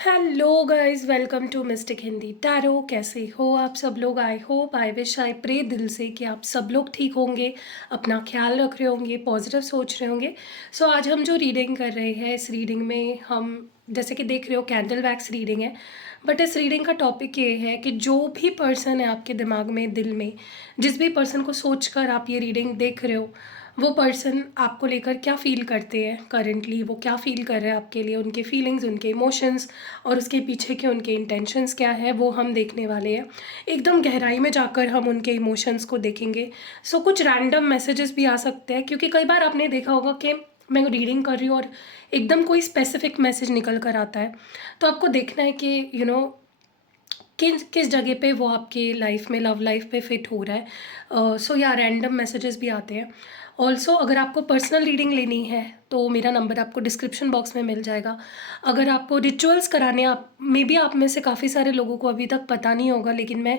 Hello guys, welcome to mystic Hindi tarot. कैसे हो आप सब लोग? I hope, I wish, I pray दिल से कि आप सब लोग ठीक होंगे, अपना ख्याल रख रहे होंगे, पॉजिटिव सोच रहे होंगे। सो आज हम जो रीडिंग कर रहे हैं, इस रीडिंग में हम जैसे कि देख रहे हो कैंडल वैक्स रीडिंग है। बट इस रीडिंग का टॉपिक ये है कि जो भी पर्सन है आपके दिमाग में, दिल में, जिस भी पर्सन को सोच कर आप ये रीडिंग देख रहे हो, वो पर्सन आपको लेकर क्या फ़ील करते हैं करंटली, वो क्या फ़ील कर रहे हैं आपके लिए, उनके फीलिंग्स, उनके इमोशंस और उसके पीछे के उनके इंटेंशंस क्या है, वो हम देखने वाले हैं। एकदम गहराई में जाकर हम उनके इमोशंस को देखेंगे। सो कुछ रैंडम मैसेजेस भी आ सकते हैं, क्योंकि कई बार आपने देखा होगा कि मैं रीडिंग कर रही हूँ और एकदम कोई स्पेसिफिक मैसेज निकल कर आता है। तो आपको देखना है कि किस किस जगह पे वो आपके लाइफ में, लव लाइफ पे फिट हो रहा है। सो या रैंडम मैसेजेस भी आते हैं। ऑल्सो अगर आपको पर्सनल रीडिंग लेनी है तो मेरा नंबर आपको डिस्क्रिप्शन बॉक्स में मिल जाएगा। अगर आपको रिचुअल्स कराने, आप मे बी आप में से काफ़ी सारे लोगों को अभी तक पता नहीं होगा, लेकिन मैं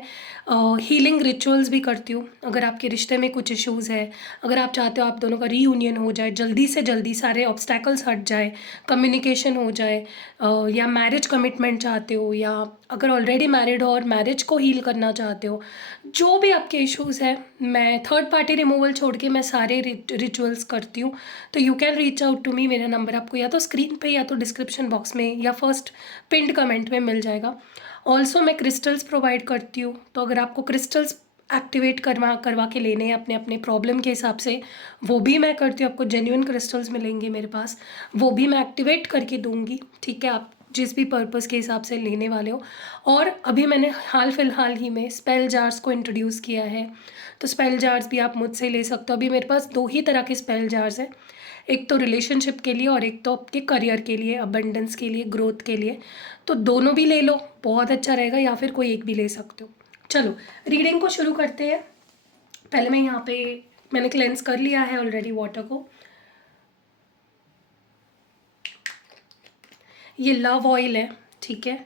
हीलिंग रिचुअल्स भी करती हूँ। अगर आपके रिश्ते में कुछ इश्यूज़ है, अगर आप चाहते हो आप दोनों का रीयूनियन हो जाए, जल्दी से जल्दी सारे ऑब्स्टैकल्स हट जाए, कम्युनिकेशन हो जाए, या मैरिज कमिटमेंट चाहते हो, या अगर ऑलरेडी मैरिड हो और मैरिज को हील करना चाहते हो, जो भी आपके इश्यूज़ है, मैं थर्ड पार्टी रिमूवल छोड़ के मैं सारे रिचुअल्स करती हूँ। तो you can reach out to me. मेरा नंबर आपको या तो स्क्रीन पे या तो डिस्क्रिप्शन बॉक्स में या फर्स्ट पिंड कमेंट में मिल जाएगा। ऑल्सो मैं क्रिस्टल्स प्रोवाइड करती हूँ, तो अगर आपको क्रिस्टल्स एक्टिवेट करवा करवा के लेने हैं अपने अपने प्रॉब्लम के हिसाब से, वो भी मैं करती हूँ। आपको जेन्युइन क्रिस्टल्स मिलेंगे मेरे पास, वो भी मैं एक्टिवेट करके दूंगी। ठीक है, आप जिस भी पर्पस के हिसाब से लेने वाले हो। और अभी मैंने हाल फिलहाल ही में स्पेल जार्स को इंट्रोड्यूस किया है, तो स्पेल जार्स भी आप मुझसे ले सकते हो। अभी मेरे पास दो ही तरह के स्पेल जार्स हैं, एक तो रिलेशनशिप के लिए और एक तो आपके करियर के लिए, अबंडेंस के लिए, ग्रोथ के लिए। तो दोनों भी ले लो, बहुत अच्छा रहेगा, या फिर कोई एक भी ले सकते हो। चलो रीडिंग को शुरू करते हैं। पहले मैं यहाँ पे मैंने क्लेंस कर लिया है ऑलरेडी वाटर को। ये लव ऑयल है, ठीक है।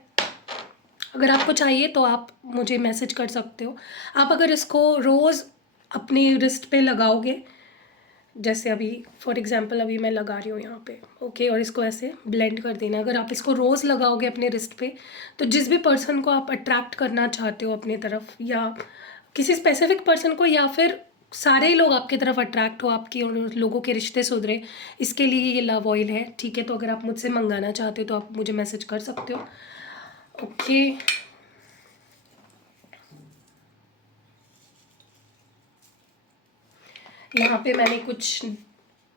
अगर आपको चाहिए तो आप मुझे मैसेज कर सकते हो। आप अगर इसको रोज़ अपनी रिस्ट पे लगाओगे, जैसे अभी फॉर एग्जांपल अभी मैं लगा रही हूँ यहाँ पे, ओके, और इसको ऐसे ब्लेंड कर देना। अगर आप इसको रोज़ लगाओगे अपने रिस्ट पे, तो जिस भी पर्सन को आप अट्रैक्ट करना चाहते हो अपनी तरफ, या किसी स्पेसिफिक पर्सन को, या फिर सारे ही लोग आपकी तरफ अट्रैक्ट हो, आपके और उन लोगों के रिश्ते सुधरे, इसके लिए ये लव ऑयल है, ठीक है। तो अगर आप मुझसे मंगाना चाहते हो तो आप मुझे मैसेज कर सकते हो, ओके। यहाँ पे मैंने कुछ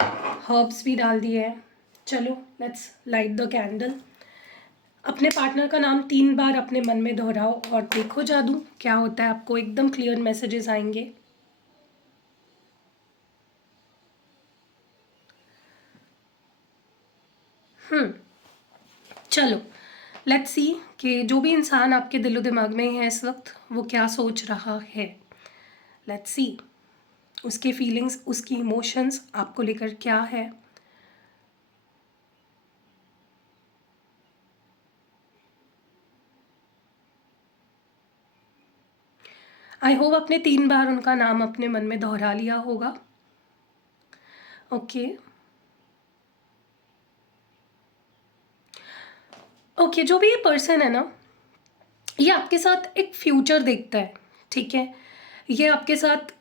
हर्ब्स भी डाल दिए हैं। चलो लेट्स लाइट द कैंडल। अपने पार्टनर का नाम 3 बार अपने मन में दोहराओ और देखो जादू क्या होता है, आपको एकदम क्लियर मैसेजेस आएंगे। चलो लेट्स सी कि जो भी इंसान आपके दिलो दिमाग में है इस वक्त, वो क्या सोच रहा है। लेट्स सी उसके फीलिंग्स, उसकी इमोशंस आपको लेकर क्या है। आई होप आपने 3 बार उनका नाम अपने मन में दोहरा लिया होगा, ओके। ओके, जो भी ये पर्सन है ना, ये आपके साथ एक फ्यूचर देखता है, ठीक है। ये आपके साथ,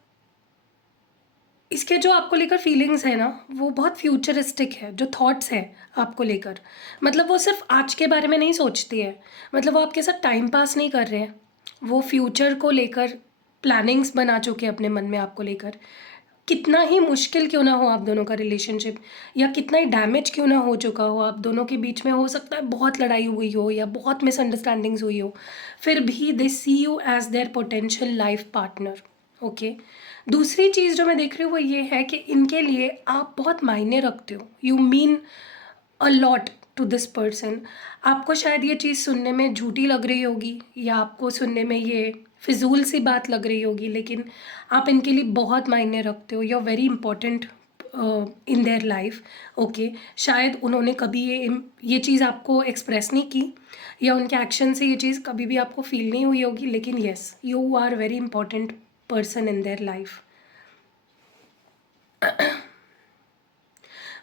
इसके जो आपको लेकर फीलिंग्स है ना, वो बहुत फ्यूचरिस्टिक है। जो थॉट्स है आपको लेकर, मतलब वो सिर्फ आज के बारे में नहीं सोचती है, मतलब वो आपके साथ टाइम पास नहीं कर रहे हैं, वो फ्यूचर को लेकर प्लानिंग्स बना चुके हैं अपने मन में आपको लेकर। कितना ही मुश्किल क्यों ना हो आप दोनों का रिलेशनशिप, या कितना ही डैमेज क्यों ना हो चुका हो आप दोनों के बीच में, हो सकता है बहुत लड़ाई हुई हो या बहुत मिसअंडरस्टैंडिंग्स हुई हो, फिर भी they see you as their potential life partner, okay. दूसरी चीज़ जो मैं देख रही हूँ वो ये है कि इनके लिए आप बहुत मायने रखते हो, you mean a lot to this person. आपको शायद ये चीज़ सुनने में झूठी लग रही होगी, या आपको सुनने में ये फिजूल सी बात लग रही होगी, लेकिन आप इनके लिए बहुत मायने रखते हो। You are very important in their life, okay. शायद उन्होंने कभी ये चीज़ आपको एक्सप्रेस नहीं की, या उनके एक्शन से ये चीज़ कभी भी आपको फील नहीं हुई होगी, लेकिन yes, you are very important person in their life.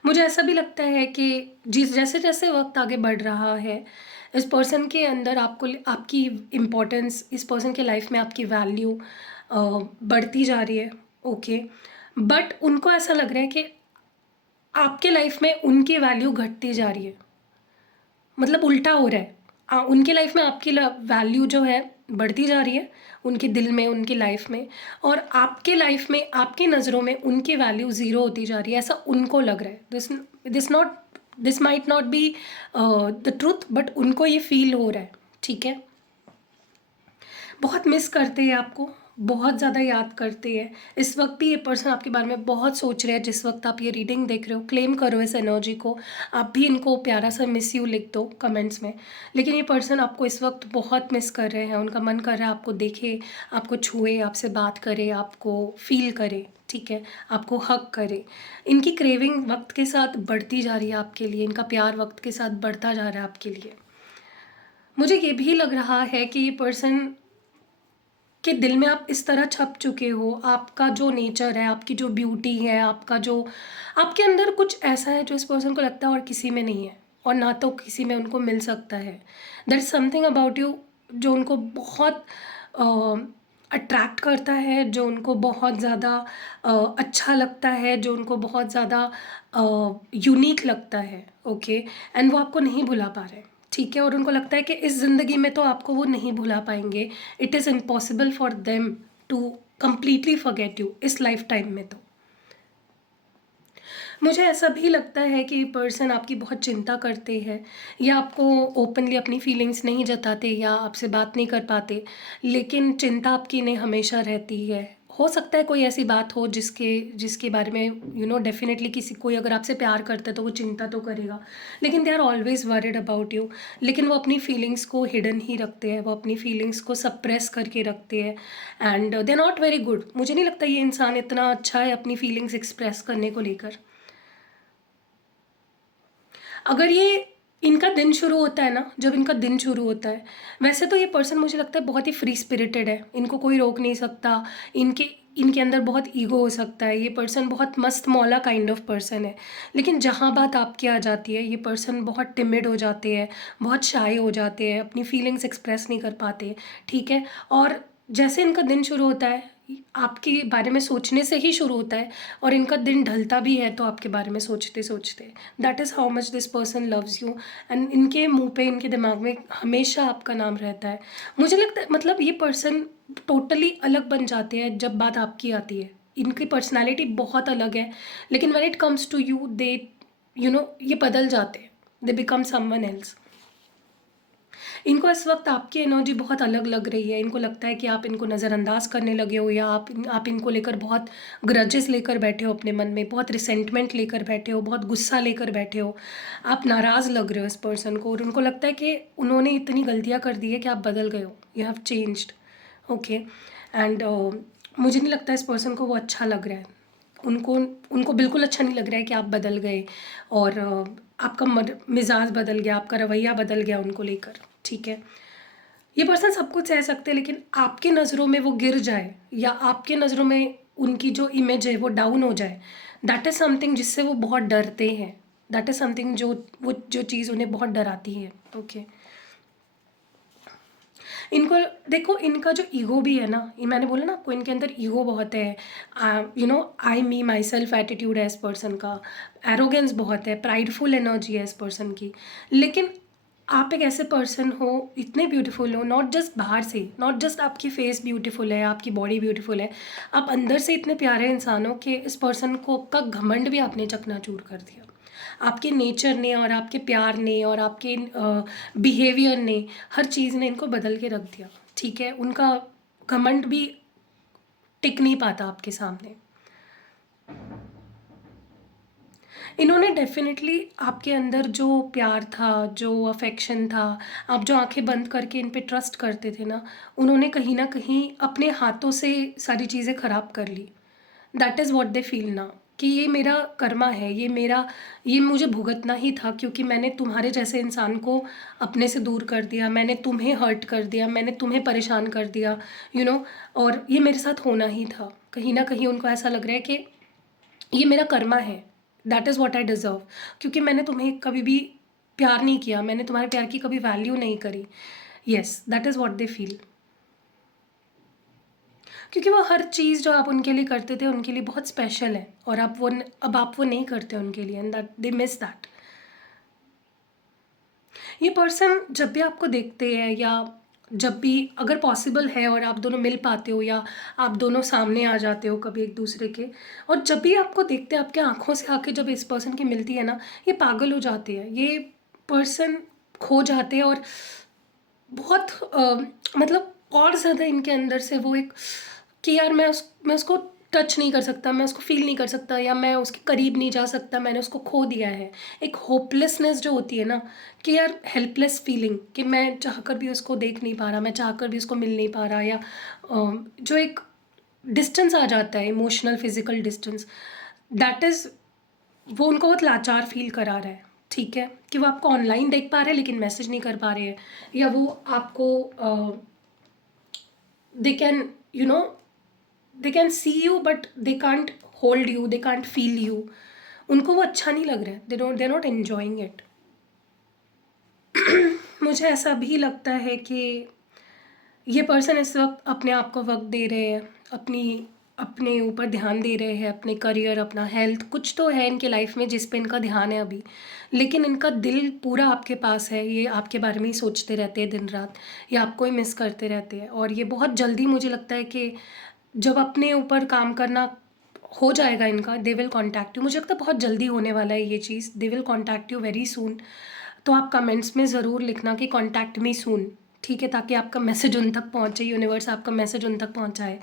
मुझे ऐसा भी लगता है कि जिस जैसे जैसे वक्त आगे बढ़ रहा है, इस पर्सन के अंदर आपको आपकी इम्पोर्टेंस, इस पर्सन के लाइफ में आपकी वैल्यू बढ़ती जा रही है। ओके, बट उनको ऐसा लग रहा है कि आपके लाइफ में उनकी वैल्यू घटती जा रही है, मतलब उल्टा हो रहा है। उनके लाइफ में आपकी वैल्यू जो है बढ़ती जा रही है, उनके दिल में, उनकी लाइफ में, और आपके लाइफ में, आपकी नज़रों में उनकी वैल्यू ज़ीरो होती जा रही है, ऐसा उनको लग रहा है। This might not be the truth, but उनको ये फील हो रहा है। ठीक है, बहुत मिस करते हैं आपको, बहुत ज़्यादा याद करते हैं। इस वक्त भी ये पर्सन आपके बारे में बहुत सोच रहे हैं। जिस वक्त आप ये रीडिंग देख रहे हो, क्लेम करो इस एनर्जी को। आप भी इनको प्यारा सा मिस यू लिख दो कमेंट्स में। लेकिन ये पर्सन आपको इस वक्त बहुत मिस कर रहे हैं। उनका मन कर रहा है आपको देखे, आपको छुए, आपसे बात करे, आपको फील करे। ठीक है, आपको हक करे। इनकी क्रेविंग वक्त के साथ बढ़ती जा रही है आपके लिए, इनका प्यार वक्त के साथ बढ़ता जा रहा है आपके लिए। मुझे ये भी लग रहा है कि ये पर्सन कि दिल में आप इस तरह छप चुके हो, आपका जो नेचर है, आपकी जो ब्यूटी है, आपका जो आपके अंदर कुछ ऐसा है जो इस पर्सन को लगता है और किसी में नहीं है, और ना तो किसी में उनको मिल सकता है। There is something about you जो उनको बहुत अट्रैक्ट करता है, जो उनको बहुत ज़्यादा अच्छा लगता है, जो उनको बहुत ज़्यादा यूनिक लगता है। ओके, एंड वो आपको नहीं भुला पा रहे। ठीक है, और उनको लगता है कि इस ज़िंदगी में तो आपको वो नहीं भुला पाएंगे। It is impossible for them to completely forget you इस लाइफ टाइम में। तो मुझे ऐसा भी लगता है कि ये पर्सन आपकी बहुत चिंता करते हैं, या आपको ओपनली अपनी फीलिंग्स नहीं जताते, या आपसे बात नहीं कर पाते, लेकिन चिंता आपकी इन्हें हमेशा रहती है। हो सकता है कोई ऐसी बात हो जिसके जिसके बारे में डेफिनेटली किसी कोई अगर आपसे प्यार करता है तो वो चिंता तो करेगा, लेकिन they are always worried about you. लेकिन वो अपनी फीलिंग्स को हिडन ही रखते हैं, वो अपनी फीलिंग्स को सप्रेस करके रखते हैं, and they are not very good. मुझे नहीं लगता ये इंसान इतना अच्छा है अपनी फीलिंग्स एक्सप्रेस करने को लेकर। अगर ये इनका दिन शुरू होता है ना, जब इनका दिन शुरू होता है, वैसे तो ये पर्सन मुझे लगता है बहुत ही फ्री स्पिरिटेड है, इनको कोई रोक नहीं सकता। इनके इनके अंदर बहुत ईगो हो सकता है, ये पर्सन बहुत मस्त मौला काइंड ऑफ पर्सन है, लेकिन जहाँ बात आपकी आ जाती है, ये पर्सन बहुत टिमिड हो जाते हैं, बहुत शाय हो जाते हैं, अपनी फीलिंग्स एक्सप्रेस नहीं कर पाते। ठीक है, और जैसे इनका दिन शुरू होता है, आपके बारे में सोचने से ही शुरू होता है, और इनका दिन ढलता भी है तो आपके बारे में सोचते सोचते। That is how much this person loves you, and इनके मुंह पे, इनके दिमाग में हमेशा आपका नाम रहता है। मुझे लगता है मतलब ये पर्सन टोटली अलग बन जाते हैं जब बात आपकी आती है। इनकी पर्सनैलिटी बहुत अलग है, लेकिन when it comes to you they ये बदल जाते हैं, दे बिकम समवन एल्स। इनको इस वक्त आपकी एनर्जी बहुत अलग लग रही है। इनको लगता है कि आप इनको नज़रअंदाज करने लगे हो, या आप इनको लेकर बहुत ग्रजेस लेकर बैठे हो अपने मन में, बहुत रिसेंटमेंट लेकर बैठे हो, बहुत गुस्सा लेकर बैठे हो, आप नाराज़ लग रहे हो इस पर्सन को, और उनको लगता है कि उन्होंने इतनी गलतियाँ कर दी है कि आप बदल गए हो, you have changed. Okay, and मुझे नहीं लगता इस पर्सन को वो अच्छा लग रहा है। उनको उनको बिल्कुल अच्छा नहीं लग रहा है कि आप बदल गए, और आपका मिजाज बदल गया, आपका रवैया बदल गया उनको लेकर। ठीक है, ये पर्सन सब कुछ सह सकते हैं, लेकिन आपकी नज़रों में वो गिर जाए, या आपके नज़रों में उनकी जो इमेज है वो डाउन हो जाए, दैट इज़ समथिंग जिससे वो बहुत डरते हैं। दैट इज़ समथिंग जो चीज़ उन्हें बहुत डराती है। ओके, इनको देखो, इनका जो ईगो भी है ना, ये मैंने बोला ना आपको, इनके अंदर ईगो बहुत है। आई मी माई सेल्फ एटीट्यूड है इस पर्सन का, एरोगेंस बहुत है, प्राइडफुल एनर्जी है इस पर्सन की। लेकिन आप एक ऐसे पर्सन हो, इतने ब्यूटीफुल हो, नॉट जस्ट बाहर से, नॉट जस्ट आपकी फेस ब्यूटीफुल है, आपकी बॉडी ब्यूटीफुल है, आप अंदर से इतने प्यारे इंसान हो कि इस पर्सन को का घमंड भी आपने चकनाचूर कर दिया। आपके नेचर ने, और आपके प्यार ने, और आपके बिहेवियर ने, हर चीज़ ने इनको बदल के रख दिया। ठीक है, उनका घमंड भी टिक नहीं पाता आपके सामने। इन्होंने डेफिनेटली आपके अंदर जो प्यार था, जो अफेक्शन था, आप जो आंखें बंद करके इन पे ट्रस्ट करते थे ना, उन्होंने कहीं ना कहीं अपने हाथों से सारी चीज़ें ख़राब कर ली। That is what they feel ना, कि ये मेरा कर्मा है, ये मुझे भुगतना ही था, क्योंकि मैंने तुम्हारे जैसे इंसान को अपने से दूर कर दिया, मैंने तुम्हें हर्ट कर दिया, मैंने तुम्हें परेशान कर दिया, और ये मेरे साथ होना ही था। कहीं ना कहीं उनको ऐसा लग रहा है कि ये मेरा कर्मा है, that is what I deserve, क्योंकि मैंने तुम्हें कभी भी प्यार नहीं किया, मैंने तुम्हारे प्यार की कभी वैल्यू नहीं करी। Yes, that is what they feel, क्योंकि वो हर चीज़ जो आप उनके लिए करते थे उनके लिए बहुत स्पेशल है, और अब आप वो नहीं करते उनके लिए, and that they miss that. ये पर्सन जब भी आपको देखते हैं, या जब भी अगर पॉसिबल है और आप दोनों मिल पाते हो, या आप दोनों सामने आ जाते हो कभी एक दूसरे के, और जब भी आपको देखते हैं आपके आंखों से आंखें जब इस पर्सन की मिलती है ना, ये पागल हो जाते हैं, ये पर्सन खो जाते हैं, और बहुत मतलब और ज़्यादा इनके अंदर से वो एक कि यार मैं उसको टच नहीं कर सकता, मैं उसको फ़ील नहीं कर सकता, या मैं उसके करीब नहीं जा सकता, मैंने उसको खो दिया है। एक होपलेसनेस जो होती है ना, कि यार हेल्पलेस फीलिंग, कि मैं चाहकर भी उसको देख नहीं पा रहा, मैं चाहकर भी उसको मिल नहीं पा रहा, या जो एक डिस्टेंस आ जाता है, emotional physical distance, that is वो उनको बहुत लाचार फ़ील करा रहा है, ठीक है? कि वो आपको ऑनलाइन देख पा रहे हैं लेकिन मैसेज नहीं कर पा रहे हैं, या वो आपको they can you know they can see you but they can't hold you, they can't feel you, उनको वो अच्छा नहीं लग रहा है, दे नॉट एन्जॉइंग इट। मुझे ऐसा भी लगता है कि ये पर्सन इस वक्त अपने आप को वक्त दे रहे हैं, अपने ऊपर ध्यान दे रहे हैं, अपने करियर, अपना हेल्थ, कुछ तो है इनके लाइफ में जिस पे इनका ध्यान है अभी, लेकिन इनका दिल पूरा आपके पास है, ये आपके बारे में ही सोचते रहते हैं दिन रात, ये आपको ही मिस करते रहते हैं, और ये बहुत जल्दी मुझे लगता है कि जब अपने ऊपर काम करना हो जाएगा इनका, दे विल कॉन्टैक्ट यू, मुझे लगता है बहुत जल्दी होने वाला है ये चीज़, they will contact you very soon. तो आप कमेंट्स में ज़रूर लिखना कि कॉन्टैक्ट मी सून, ठीक है, ताकि आपका मैसेज उन तक पहुँचे, यूनिवर्स आपका मैसेज उन तक पहुँचाए,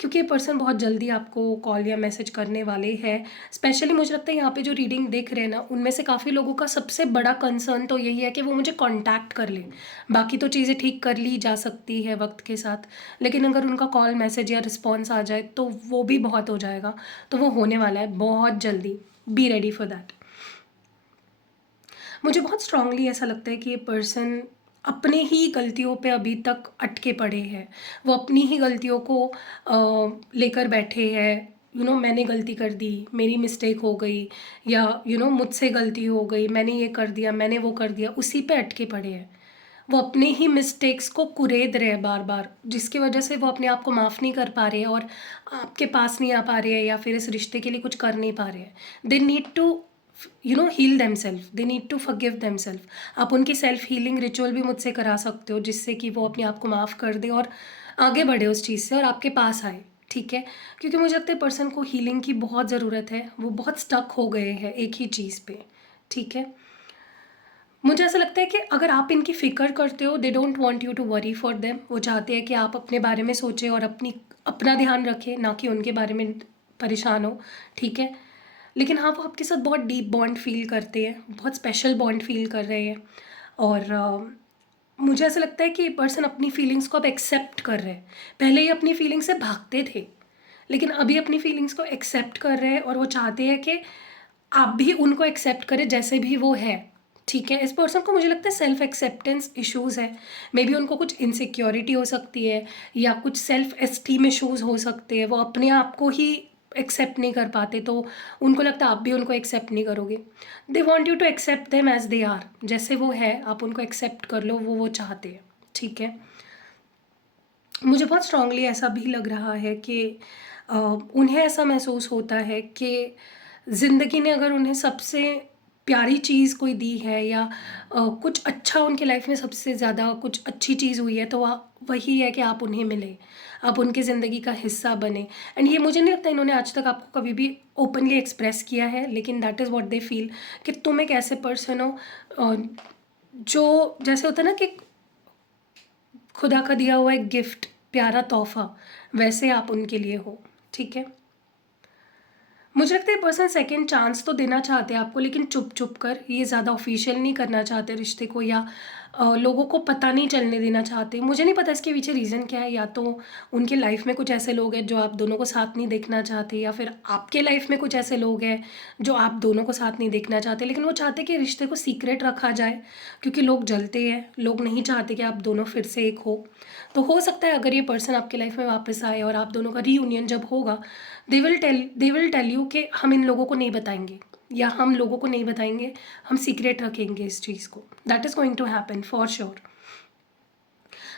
क्योंकि ये पर्सन बहुत जल्दी आपको कॉल या मैसेज करने वाले हैं। स्पेशली मुझे लगता है यहाँ पे जो रीडिंग देख रहे हैं ना, उनमें से काफ़ी लोगों का सबसे बड़ा कंसर्न तो यही है कि वो मुझे कॉन्टैक्ट कर लें। बाकी तो चीज़ें ठीक कर ली जा सकती है वक्त के साथ, लेकिन अगर उनका कॉल मैसेज या रिस्पॉन्स आ जाए तो वो भी बहुत हो जाएगा, तो वो होने वाला है बहुत जल्दी, बी रेडी फॉर दैट। मुझे बहुत स्ट्रांगली ऐसा लगता है कि ये पर्सन अपने ही गलतियों पे अभी तक अटके पड़े हैं, वो अपनी ही गलतियों को लेकर बैठे हैं, मैंने गलती कर दी, मेरी मिस्टेक हो गई, या मुझसे गलती हो गई, मैंने ये कर दिया, मैंने वो कर दिया, उसी पे अटके पड़े हैं। वो अपने ही मिस्टेक्स को कुरेद रहे हैं बार बार, जिसकी वजह से वो अपने आप को माफ़ नहीं कर पा रहे हैं, और आपके पास नहीं आ पा रहे हैं, या फिर इस रिश्ते के लिए कुछ कर नहीं पा रहे हैं। They need to heal them self, they need to forgive them self. आप उनकी सेल्फ हीलिंग रिचुअल भी मुझसे करा सकते हो, जिससे कि वो अपने आप को माफ़ कर दे और आगे बढ़े उस चीज़ से और आपके पास आए, ठीक है? क्योंकि मुझे लगता है पर्सन को हीलिंग की बहुत ज़रूरत है, वो बहुत स्टक हो गए हैं एक ही चीज़ पे, ठीक है? मुझे ऐसा लगता है कि अगर आप इनकी फ़िक्र करते हो, they don't want you to worry for them, वो चाहते हैं कि आप अपने बारे में सोचें और अपना ध्यान रखें, ना कि उनके बारे में परेशान हो, ठीक है? लेकिन हाँ, वो आपके साथ बहुत डीप बॉन्ड फ़ील करते हैं, बहुत स्पेशल बॉन्ड फ़ील कर रहे हैं, और मुझे ऐसा लगता है कि ये पर्सन अपनी फीलिंग्स को अब एक्सेप्ट कर रहे हैं। पहले ये अपनी फीलिंग्स से भागते थे, लेकिन अभी अपनी फीलिंग्स को एक्सेप्ट कर रहे हैं, और वो चाहते हैं कि आप भी उनको एक्सेप्ट करें जैसे भी वो है, ठीक है? इस पर्सन को मुझे लगता है सेल्फ एक्सेप्टेंस इश्यूज़ है। मे बी उनको कुछ इनसिक्योरिटी हो सकती है, या कुछ सेल्फ एस्टीम इश्यूज़ हो सकते हैं। वो अपने आप को ही एक्सेप्ट नहीं कर पाते, तो उनको लगता है आप भी उनको एक्सेप्ट नहीं करोगे। They want you to accept them as they are, जैसे वो है आप उनको एक्सेप्ट कर लो, वो चाहते हैं, ठीक है? मुझे बहुत स्ट्रांगली ऐसा भी लग रहा है कि उन्हें ऐसा महसूस होता है कि ज़िंदगी ने अगर उन्हें सबसे प्यारी चीज़ कोई दी है, या कुछ अच्छा उनके लाइफ में सबसे ज़्यादा कुछ अच्छी चीज़ हुई है, तो वही है कि आप उन्हें मिले, आप उनकी ज़िंदगी का हिस्सा बने। एंड ये मुझे नहीं लगता इन्होंने आज तक आपको कभी भी ओपनली एक्सप्रेस किया है, लेकिन that is what they feel, कि तुम एक ऐसे पर्सन हो जो जैसे होता है ना कि खुदा का दिया हुआ एक गिफ्ट, प्यारा तोहफ़ा, वैसे आप उनके लिए हो, ठीक है? मुझे लगता है पर्सन सेकंड चांस तो देना चाहते हैं आपको, लेकिन चुप-चुप कर, ये ज़्यादा ऑफ़िशियल नहीं करना चाहते रिश्ते को, या लोगों को पता नहीं चलने देना चाहते। मुझे नहीं पता इसके पीछे रीज़न क्या है, या तो उनके लाइफ़ में कुछ ऐसे लोग हैं जो आप दोनों को साथ नहीं देखना चाहते, या फिर आपके लाइफ़ में कुछ ऐसे लोग हैं जो आप दोनों को साथ नहीं देखना चाहते, लेकिन वो चाहते हैं कि रिश्ते को सीक्रेट रखा जाए, क्योंकि लोग जलते हैं, लोग नहीं चाहते कि आप दोनों फिर से एक हो। तो हो सकता है अगर ये पर्सन आपकी लाइफ़ में वापस आए और आप दोनों का रीयूनियन जब होगा, दे विल टेल यू कि हम इन लोगों को नहीं बताएँगे, या हम लोगों को नहीं बताएंगे, हम सीक्रेट रखेंगे इस चीज़ को, that is going to happen for sure.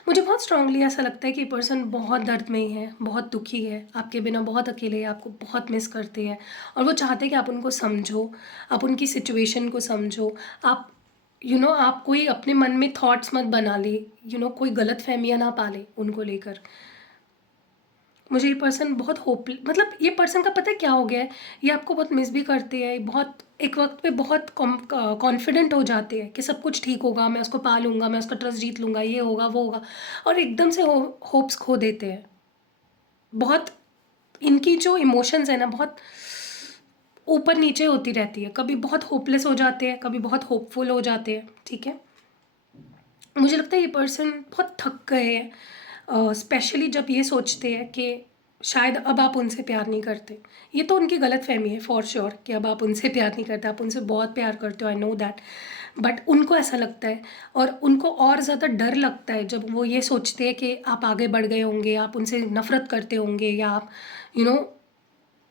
मुझे बहुत स्ट्रांगली ऐसा लगता है कि पर्सन बहुत दर्द में ही है, बहुत दुखी है, आपके बिना बहुत अकेले है, आपको बहुत मिस करते हैं, और वो चाहते हैं कि आप उनको समझो, आप उनकी सिचुएशन को समझो, आप आप कोई अपने मन में थॉट्स मत बना ले, कोई गलत फहमियाँ ना पाले उनको लेकर। मुझे ये पर्सन बहुत मतलब ये पर्सन का पता है क्या हो गया है, ये आपको बहुत मिस भी करते हैं, बहुत एक वक्त पे बहुत कॉन्फिडेंट हो जाते हैं कि सब कुछ ठीक होगा, मैं उसको पा लूँगा, मैं उसका ट्रस्ट जीत लूँगा, ये होगा वो होगा, और एकदम से होप्स खो देते हैं। बहुत इनकी जो इमोशंस है ना, बहुत ऊपर नीचे होती रहती है, कभी बहुत होपलेस हो जाते हैं, कभी बहुत होपफुल हो जाते हैं, ठीक है। मुझे लगता है ये पर्सन बहुत थक गए हैं, स्पेशली जब ये सोचते हैं कि शायद अब आप उनसे प्यार नहीं करते। ये तो उनकी गलत फहमी है फॉर श्योर कि अब आप उनसे प्यार नहीं करते, आप उनसे बहुत प्यार करते हो, आई नो दैट, बट उनको ऐसा लगता है, और उनको और ज़्यादा डर लगता है जब वो ये सोचते हैं कि आप आगे बढ़ गए होंगे, आप उनसे नफ़रत करते होंगे, या आप you know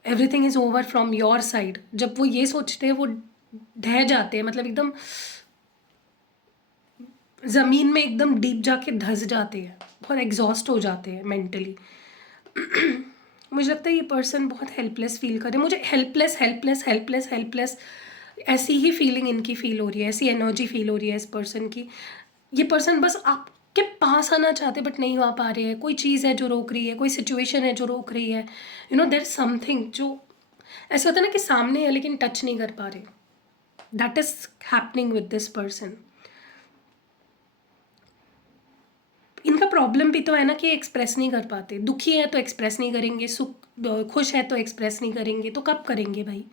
everything is over from your side. जब वो ये सोचते हैं वो ढह जाते हैं, मतलब एकदम ज़मीन में एकदम डीप जाके धंस जाते हैं, बहुत एग्जॉस्ट हो जाते हैं मेंटली। मुझे लगता है ये पर्सन बहुत हेल्पलेस फील करे, मुझे हेल्पलेस हेल्पलेस हेल्पलेस हेल्पलेस ऐसी ही फीलिंग इनकी फील हो रही है, ऐसी एनर्जी फील हो रही है इस पर्सन की। ये पर्सन बस आपके पास आना चाहते बट नहीं आ पा रहे हैं, कोई चीज़ है जो रोक रही है, कोई सिचुएशन है जो रोक रही है, देयर समथिंग जो ऐसा होता है ना कि सामने है लेकिन टच नहीं कर पा रहे, that is happening with this person. इनका प्रॉब्लम भी तो है ना कि एक्सप्रेस नहीं कर पाते, दुखी है तो एक्सप्रेस नहीं करेंगे, खुश है तो एक्सप्रेस नहीं करेंगे, तो कब करेंगे भाई?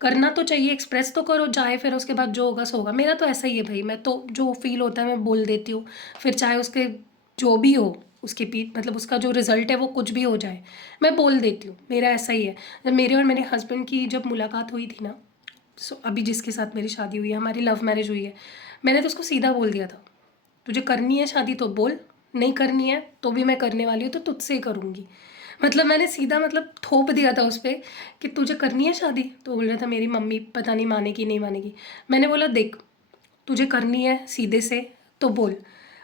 करना तो चाहिए, एक्सप्रेस तो करो, चाहे फिर उसके बाद जो होगा सो होगा। मेरा तो ऐसा ही है भाई, मैं तो जो फील होता है मैं बोल देती हूँ, फिर चाहे उसके जो भी हो, उसके मतलब उसका जो रिजल्ट है वो कुछ भी हो जाए, मैं बोल देती हूँ, मेरा ऐसा ही है। जब मेरे और मेरे हस्बैंड की जब मुलाकात हुई थी ना, अभी जिसके साथ मेरी शादी हुई है, हमारी लव मैरिज हुई है, मैंने तो उसको सीधा बोल दिया था, तुझे करनी है शादी तो बोल, नहीं करनी है तो भी मैं करने वाली हूँ, तो तुझसे ही करूँगी। मतलब मैंने सीधा मतलब थोप दिया था उस पर कि तुझे करनी है शादी, तो बोल रहा था मेरी मम्मी पता नहीं मानेगी नहीं मानेगी। मैंने बोला देख, तुझे करनी है सीधे से तो बोल,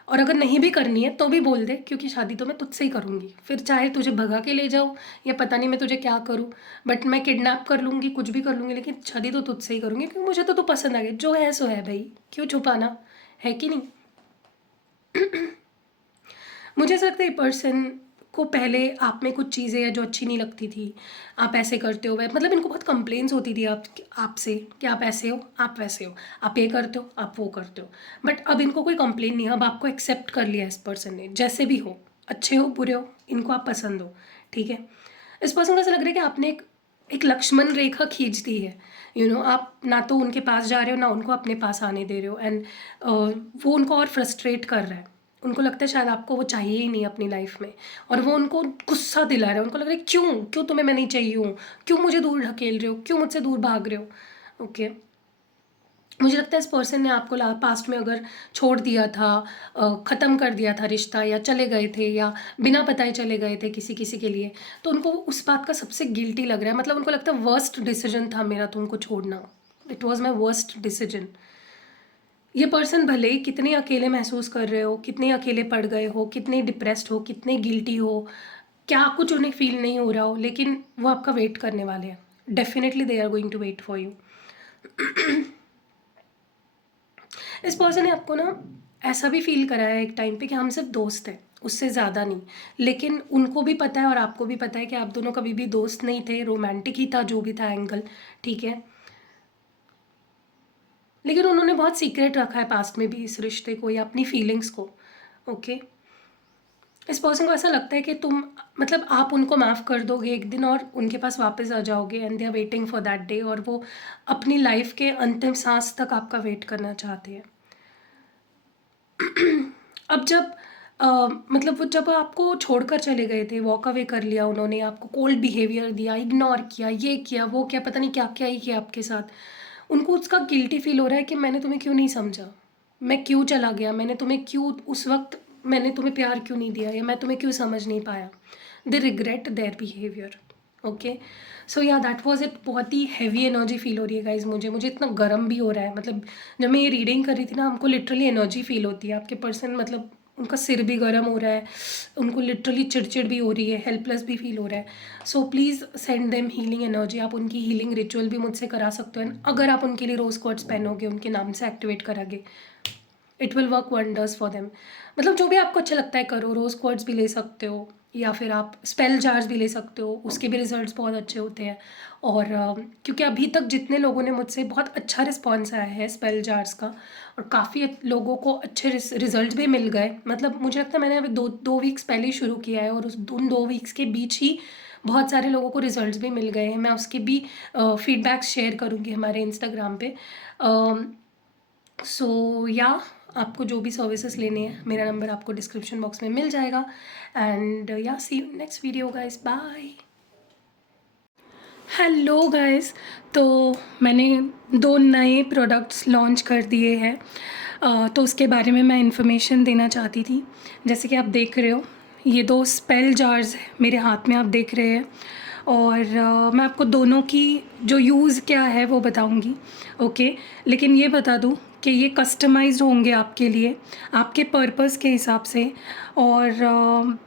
और अगर नहीं भी करनी है तो भी बोल दे, क्योंकि शादी तो मैं तुझसे ही करूँगी, फिर चाहे तुझे भगा के ले जाऊँ या पता नहीं मैं तुझे क्या करूँ, बट मैं किडनैप कर लूँगी, कुछ भी कर लूँगी, लेकिन शादी तो तुझसे ही करूँगी, क्योंकि मुझे तो तू पसंद आ गया, जो है सो है भाई, क्यों छुपाना, है कि नहीं। मुझे ऐसा लगता है पर्सन को पहले आप में कुछ चीज़ें हैं जो अच्छी नहीं लगती थी, आप ऐसे करते हो, मतलब इनको बहुत कंप्लेंट्स होती थी आपसे कि आप ऐसे हो, आप वैसे हो, आप ये करते हो, आप वो करते हो, बट अब इनको कोई कंप्लेन नहीं है, अब आपको एक्सेप्ट कर लिया इस पर्सन ने, जैसे भी हो, अच्छे हो बुरे हो, इनको आप पसंद हो, ठीक है। इस पर्सन को ऐसा लग रहा है कि आपने एक लक्ष्मण रेखा खींच दी है, आप ना तो उनके पास जा रहे हो ना उनको अपने पास आने दे रहे हो, एंड वो उनको और फ्रस्ट्रेट कर रहा है, उनको लगता है शायद आपको वो चाहिए ही नहीं अपनी लाइफ में, और वो उनको गुस्सा दिला रहा है, उनको लग रहा है क्यों क्यों तुम्हें मैं नहीं चाहिए हूँ, क्यों मुझे दूर ढकेल रहे हो, क्यों मुझसे दूर भाग रहे हो। ओके, मुझे लगता है इस पर्सन ने आपको पास्ट में अगर छोड़ दिया था, ख़त्म कर दिया था रिश्ता, या चले गए थे, या बिना बताए चले गए थे किसी किसी के लिए, तो उनको उस बात का सबसे गिल्टी लग रहा है, मतलब उनको लगता है वर्स्ट डिसीजन था मेरा तुमको छोड़ना, it was my worst decision. ये पर्सन भले ही कितने अकेले महसूस कर रहे हो, कितने अकेले पड़ गए हो, कितने डिप्रेस्ड हो, कितने गिल्टी हो, क्या कुछ उन्हें फील नहीं हो रहा हो, लेकिन वो आपका वेट करने वाले हैं, definitely they are going to wait for you. इस पर्सन ने आपको ना ऐसा भी फील कराया एक टाइम पे कि हम सिर्फ दोस्त हैं, उससे ज़्यादा नहीं, लेकिन उनको भी पता है और आपको भी पता है कि आप दोनों कभी भी दोस्त नहीं थे, रोमांटिक ही था जो भी था एंगल, ठीक है, लेकिन उन्होंने बहुत सीक्रेट रखा है पास्ट में भी इस रिश्ते को या अपनी फीलिंग्स को। ओके, इस पर्सन को ऐसा लगता है कि तुम मतलब आप उनको माफ़ कर दोगे एक दिन और उनके पास वापस आ जाओगे, and they are waiting for that day, और वो अपनी लाइफ के अंतिम सांस तक आपका वेट करना चाहते हैं। अब जब मतलब वो जब आपको छोड़कर चले गए थे, वॉक अवे कर लिया उन्होंने, आपको कोल्ड बिहेवियर दिया, इग्नोर किया, ये किया वो किया, पता नहीं क्या क्या ही किया आपके साथ, उनको उसका गिल्टी फील हो रहा है कि मैंने तुम्हें क्यों नहीं समझा, मैं क्यों चला गया, मैंने तुम्हें क्यों उस वक्त मैंने तुम्हें प्यार क्यों नहीं दिया, या मैं तुम्हें क्यों समझ नहीं पाया। दे रिग्रेट देयर बिहेवियर। ओके। सो या दैट वाज इट। बहुत ही हैवी एनर्जी फील हो रही है गाइज मुझे इतना गर्म भी हो रहा है। मतलब जब मैं ये रीडिंग कर रही थी ना, हमको लिटरली एनर्जी फील होती है। आपके पर्सन मतलब उनका सिर भी गर्म हो रहा है, उनको लिटरली चिड़चिड़ भी हो रही है, हेल्पलेस भी फील हो रहा है। So please send them healing energy. आप उनकी हीलिंग रिचुअल भी मुझसे करा सकते हो, अगर आप उनके लिए रोज़ क्वार्ट्स पहनोगे, उनके नाम से एक्टिवेट करागे, it will work wonders for them. मतलब जो भी आपको अच्छा लगता है करो। रोज़ क्वार्ट्स भी ले सकते हो, या फिर आप स्पेल जार्स भी ले सकते हो, उसके भी रिजल्ट्स बहुत अच्छे होते हैं। और क्योंकि अभी तक जितने लोगों ने मुझसे बहुत अच्छा रिस्पॉन्स आया है स्पेल जार्स का, और काफ़ी लोगों को अच्छे रिजल्ट भी मिल गए। मतलब मुझे लगता है मैंने अभी दो वीक्स पहले ही शुरू किया है, और उन 2 वीक्स के बीच ही बहुत सारे लोगों को रिजल्ट्स भी मिल गए हैं। मैं उसके भी फीडबैक्स शेयर करूँगी हमारे इंस्टाग्राम पे। सो या आपको जो भी सर्विसेज लेने हैं, मेरा नंबर आपको डिस्क्रिप्शन बॉक्स में मिल जाएगा। एंड या see you next video guys, bye. Hello guys, तो मैंने 2 नए प्रोडक्ट्स लॉन्च कर दिए हैं। तो उसके बारे में मैं इन्फॉर्मेशन देना चाहती थी। जैसे कि आप देख रहे हो, ये 2 स्पेल जार्स मेरे हाथ में आप देख रहे हैं, और मैं आपको दोनों की जो यूज़ क्या है वो बताऊंगी। ओके, लेकिन ये बता दूं कि ये कस्टमाइज्ड होंगे आपके लिए, आपके पर्पस के हिसाब से। और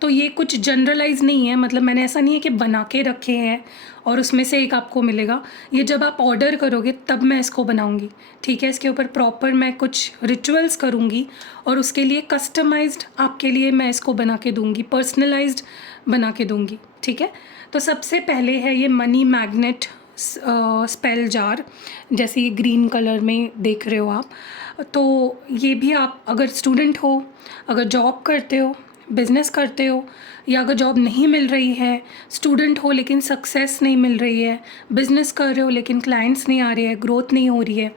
तो ये कुछ जनरलाइज नहीं है। मतलब मैंने ऐसा नहीं है कि बना के रखे हैं और उसमें से एक आपको मिलेगा। ये जब आप ऑर्डर करोगे तब मैं इसको बनाऊंगी, ठीक है। इसके ऊपर प्रॉपर मैं कुछ रिचुअल्स करूंगी, और उसके लिए कस्टमाइज्ड आपके लिए मैं इसको बना के दूंगी, पर्सनलाइज्ड बना के दूंगी, ठीक है। तो सबसे पहले है ये मनी मैग्नेट स्पेल जार, जैसे ये ग्रीन कलर में देख रहे हो आप। तो ये भी आप अगर स्टूडेंट हो, अगर जॉब करते हो, बिज़नेस करते हो, या अगर जॉब नहीं मिल रही है, स्टूडेंट हो लेकिन सक्सेस नहीं मिल रही है, बिज़नेस कर रहे हो लेकिन क्लाइंट्स नहीं आ रहे हैं, ग्रोथ नहीं हो रही है,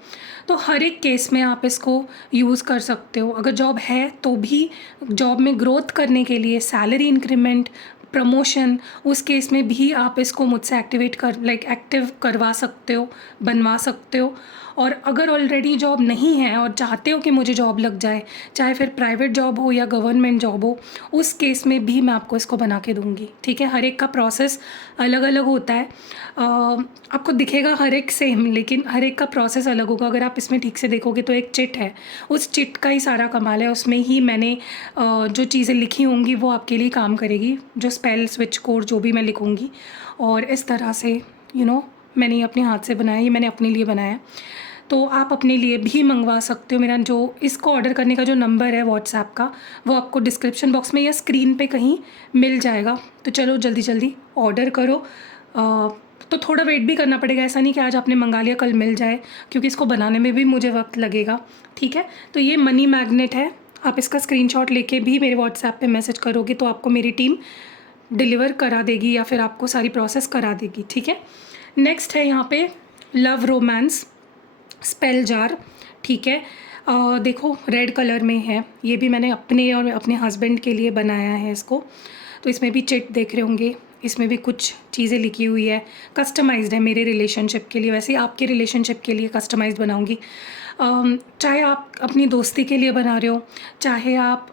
तो हर एक केस में आप इसको यूज़ कर सकते हो। अगर जॉब है तो भी जॉब में ग्रोथ करने के लिए, सैलरी इंक्रीमेंट, प्रमोशन, उस केस में भी आप इसको मुझसे एक्टिव करवा सकते हो, बनवा सकते हो। और अगर ऑलरेडी जॉब नहीं है और चाहते हो कि मुझे जॉब लग जाए, चाहे फिर प्राइवेट जॉब हो या गवर्नमेंट जॉब हो, उस केस में भी मैं आपको इसको बना के दूंगी, ठीक है। हर एक का प्रोसेस अलग अलग होता है। आपको दिखेगा हर एक सेम, लेकिन हर एक का प्रोसेस अलग होगा। अगर आप इसमें ठीक से देखोगे तो एक चिट है, उस चिट का ही सारा कमाल है। उसमें ही मैंने जो चीज़ें लिखी होंगी वो आपके लिए काम करेगी, जो स्पेल स्विच कोड जो भी मैं लिखूँगी। और इस तरह से मैंने ये अपने हाथ से बनाया, ये मैंने अपने लिए बनाया है। तो आप अपने लिए भी मंगवा सकते हो। मेरा जो इसको ऑर्डर करने का जो नंबर है व्हाट्सएप का, वो आपको डिस्क्रिप्शन बॉक्स में या स्क्रीन पे कहीं मिल जाएगा। तो चलो जल्दी जल्दी ऑर्डर करो। तो थोड़ा वेट भी करना पड़ेगा, ऐसा नहीं कि आज आपने मंगा लिया कल मिल जाए, क्योंकि इसको बनाने में भी मुझे वक्त लगेगा, ठीक है। तो ये मनी मैग्नेट है। आप इसका स्क्रीनशॉट लेके भी मेरे व्हाट्सएप पे मैसेज करोगे तो आपको मेरी टीम डिलीवर करा देगी, या फिर आपको सारी प्रोसेस करा देगी, ठीक है। नेक्स्ट है यहाँ पे लव रोमांस स्पेल जार, ठीक है। देखो रेड कलर में है, ये भी मैंने अपने और अपने हस्बैंड के लिए बनाया है इसको। तो इसमें भी चिट देख रहे होंगे, इसमें भी कुछ चीज़ें लिखी हुई है, कस्टमाइज्ड है मेरे रिलेशनशिप के लिए। वैसे ही आपके रिलेशनशिप के लिए कस्टमाइज्ड बनाऊंगी। चाहे आप अपनी दोस्ती के लिए बना रहे हो, चाहे आप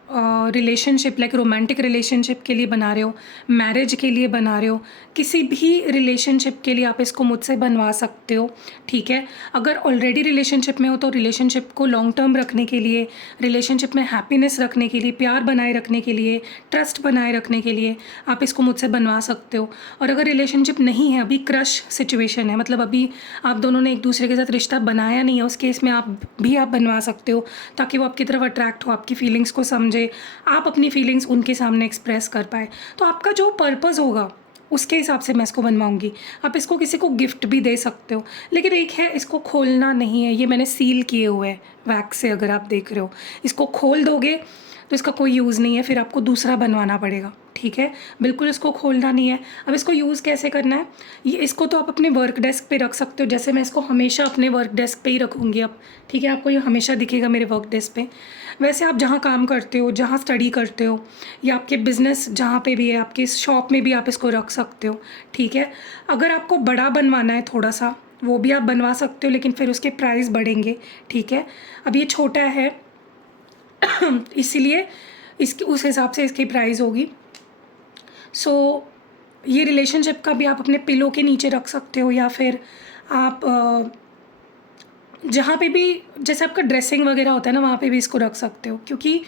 रिलेशनशिप रोमांटिक रिलेशनशिप के लिए बना रहे हो, मैरिज के लिए बना रहे हो, किसी भी रिलेशनशिप के लिए आप इसको मुझसे बनवा सकते हो, ठीक है। अगर ऑलरेडी रिलेशनशिप में हो तो रिलेशनशिप को लॉन्ग टर्म रखने के लिए, रिलेशनशिप में हैप्पीनेस रखने के लिए, प्यार बनाए रखने के लिए, ट्रस्ट बनाए रखने के लिए आप इसको मुझसे बनवा सकते हो। और अगर रिलेशनशिप नहीं है, अभी क्रश सिचुएशन है, मतलब अभी आप दोनों ने एक दूसरे के साथ रिश्ता बनाया नहीं है, उस केस में आप बनवा सकते हो, ताकि वो आपकी तरफ अट्रैक्ट हो, आपकी फीलिंग्स को समझे, आप अपनी फीलिंग्स उनके सामने एक्सप्रेस कर पाए। तो आपका जो पर्पज़ होगा उसके हिसाब से मैं इसको बनवाऊंगी। आप इसको किसी को गिफ्ट भी दे सकते हो, लेकिन एक है, इसको खोलना नहीं है। ये मैंने सील किए हुए हैं वैक्स से, अगर आप देख रहे हो। इसको खोल दोगे तो इसका कोई यूज़ नहीं है, फिर आपको दूसरा बनवाना पड़ेगा, ठीक है। बिल्कुल इसको खोलना नहीं है। अब इसको यूज़ कैसे करना है, ये इसको तो आप अपने वर्क डेस्क पे रख सकते हो। जैसे मैं इसको हमेशा अपने वर्क डेस्क पे ही रखूँगी अब, ठीक है। आपको ये हमेशा दिखेगा मेरे वर्क डेस्क पे। वैसे आप जहाँ काम करते हो, जहाँ स्टडी करते हो, या आपके बिज़नेस जहाँ पे भी है, आपकी शॉप में भी आप इसको रख सकते हो, ठीक है। अगर आपको बड़ा बनवाना है थोड़ा सा, वो भी आप बनवा सकते हो, लेकिन फिर उसके प्राइस बढ़ेंगे, ठीक है। अब ये छोटा है इसीलिए इसकी उस हिसाब से इसकी प्राइस होगी। सो ये रिलेशनशिप का भी आप अपने पिलो के नीचे रख सकते हो, या फिर आप जहाँ पे भी जैसे आपका ड्रेसिंग वगैरह होता है ना, वहाँ पे भी इसको रख सकते हो। क्योंकि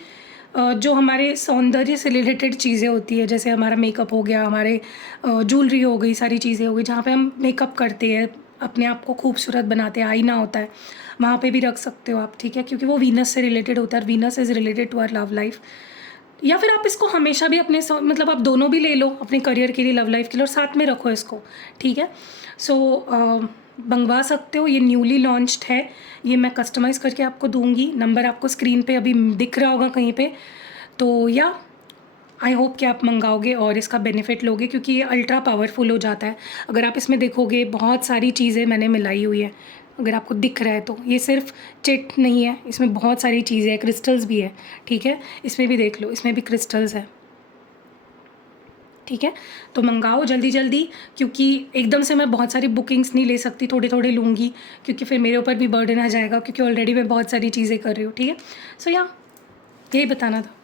जो हमारे सौंदर्य से रिलेटेड चीज़ें होती है, जैसे हमारा मेकअप हो गया, हमारे ज्वेलरी हो गई, सारी चीज़ें हो गई, जहाँ पे हम मेकअप करते हैं, अपने आप को खूबसूरत बनाते हैं, आईना होता है, वहाँ पे भी रख सकते हो आप, ठीक है। क्योंकि वो वीनस से रिलेटेड होता है, Venus is related to our love life. या फिर आप इसको हमेशा भी अपने मतलब आप दोनों भी ले लो, अपने करियर के लिए, लव लाइफ के लिए, और साथ में रखो इसको, ठीक है। सो मंगवा सकते हो, ये न्यूली लॉन्च्ड है, ये मैं कस्टमाइज़ करके आपको दूंगी। नंबर आपको स्क्रीन पे अभी दिख रहा होगा कहीं पे। तो या आई होप कि आप मंगाओगे और इसका बेनिफिट लोगे, क्योंकि ये अल्ट्रा पावरफुल हो जाता है। अगर आप इसमें देखोगे, बहुत सारी चीज़ें मैंने मिलाई हुई है, अगर आपको दिख रहा है तो। ये सिर्फ चिट नहीं है, इसमें बहुत सारी चीज़ें हैं, क्रिस्टल्स भी है, ठीक है। इसमें भी देख लो, इसमें भी क्रिस्टल्स है, ठीक है। तो मंगाओ जल्दी जल्दी, क्योंकि एकदम से मैं बहुत सारी बुकिंग्स नहीं ले सकती, थोड़े थोड़े लूँगी, क्योंकि फिर मेरे ऊपर भी बर्डन आ जाएगा, क्योंकि ऑलरेडी मैं बहुत सारी चीज़ें कर रही हूँ, ठीक है। सो या यही बताना था।